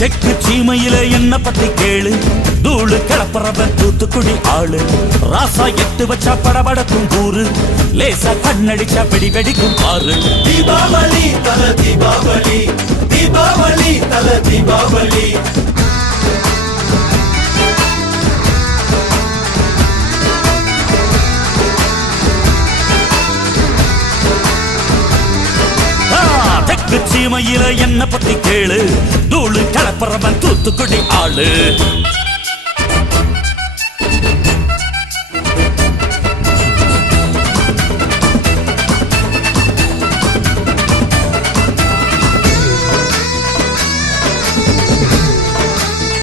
தெற்கு சீமையில என்ன பத்தி கேளு, தூளு கிளப்புறவன் தூத்துக்குடி ஆளு. ராசா எட்டு வச்சா படபடக்கும் கூறு, லேசா கண்ணடிச்சா வெடி வெடிக்கும் பாரு. தீபாவளி தல தீபாவளி, தீபாவளி தல தீபாவளி. தெற்கு சீமையில என்ன பத்தி கேளு, தூளு கிளப்புறவன் தூத்துக்குடி ஆளு.